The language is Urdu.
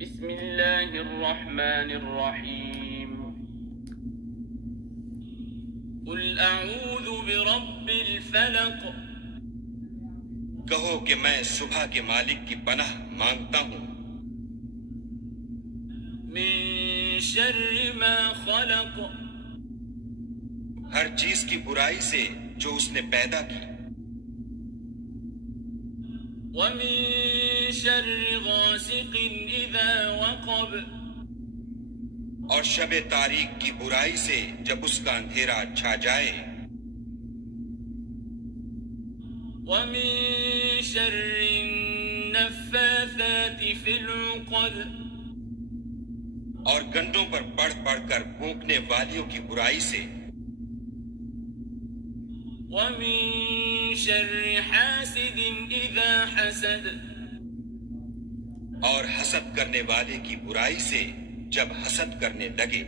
بسم الله الرحمن الرحيم قل أعوذ برب الفلق کہو کہ میں صبح کے مالک کی پناہ مانگتا ہوں من شر ما خلق ہر چیز کی برائی سے جو اس نے پیدا کی، ومن شر غاسق إذا وقب اور شب تاریک کی برائی سے جب اس کا اندھیرا چھا جائے، ومن شر النفاثات في العقد اور گنڈوں پر پڑھ پڑھ کر پھونکنے والیوں کی برائی سے، ومن شر حاسد إذا حسد اور حسد کرنے والے کی برائی سے جب حسد کرنے لگے۔